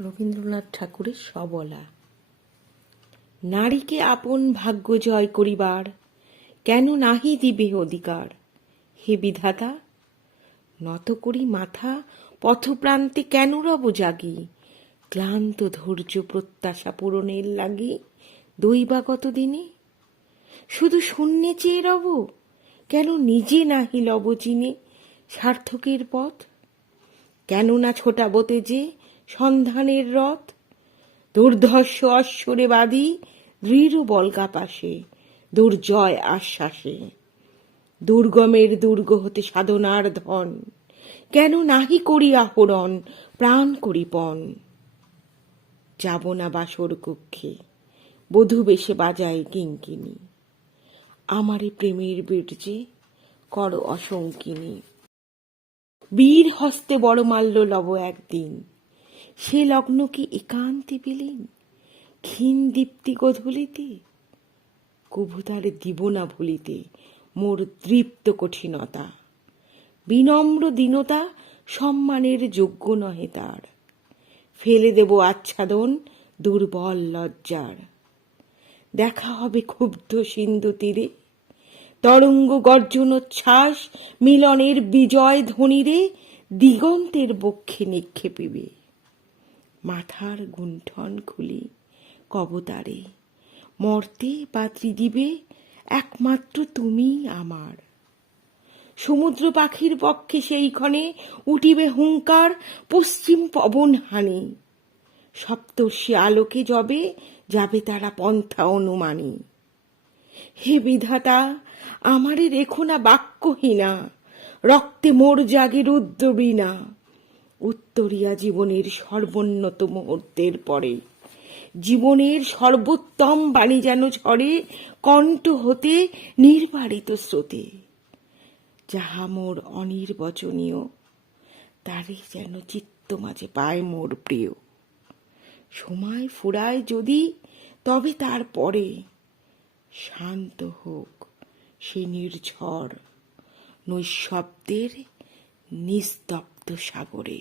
রবীন্দ্রনাথ ঠাকুরের সবলা। নারীকে আপন ভাগ্য জয় করিবার, কেন নাহি দিবে অধিকার? হে বিধাতা, নত করি মাথা, পথপ্রান্তে কেন রব জাগি? ক্লান্ত ধৈর্য প্রত্যাশা পূরণের লাগি দৈবাগত দিনে? শুধু শূন্যে চেয়ে রব, কেন নিজে নাহি লব চিনে সার্থকের পথ? কেন না ছোটাবতে যে সন্ধানের রথ, দুর্ধর্ষ অশ্বরে বাদী দৃঢ় বলগা পাশে দুর্জয় আশ্বাসে। দুর্গমের দুর্গ হতে সাধনার ধন, কেন নাহি করি আহরণ, প্রাণ করি পণ। যাব না বাসর কক্ষে, বধূ বেশে বাজায় কিঙ্কিনি আমারে প্রেমের বীর্যে কর অসঙ্কিনী বীর হস্তে বড় মাল্য লব একদিন সে লগ্ন কি একান্তে পেলেন ক্ষীণ দীপ্তি গোধূলিতে? কভু তার দিব না ভুলিতে, মোর দৃপ্ত কঠিনতা। বিনম্র দীনতা সম্মানের যোগ্য নহে তার। ফেলে দেব আচ্ছাদন দুর্বল লজ্জার। দেখা হবে ক্ষুব্ধ সিন্ধু তীরে। তরঙ্গ গর্জনোচ্ছ্বাস মিলনের বিজয় ধ্বনিরে দিগন্তের বক্ষে নিক্ষেপিবে। মাথার গুণ্ঠন খুলি কবতারে। মর্তে পাত্রী দিবে একমাত্র তুমি আমার। সমুদ্র পাখির পক্ষে সেইক্ষণে উঠিবে হুঙ্কার পশ্চিম পবন হানি। সপ্তর্ষি আলোকে যবে যাবে তারা পন্থা অনুমানী। হে বিধাতা, আমারে রেখো না বাক্যহীনা, রক্তে মোর জাগে রুদ্রবীণা উত্তরিয়া জীবনের সর্বোন্নত মুহূর্তের পরে। জীবনের সর্বোত্তম বাণী যেন ঝরে কণ্ঠ হতে নির্বারিত স্রোতে। যাহা মোর অনির্বচনীয় তারই যেন চিত্ত মাঝে পায় মোর প্রিয়। সময় ফুরায় যদি, তবে তারপরে শান্ত হোক সে নির্ঝর নৈশব্দের নিস্তব্ধ সাগরে।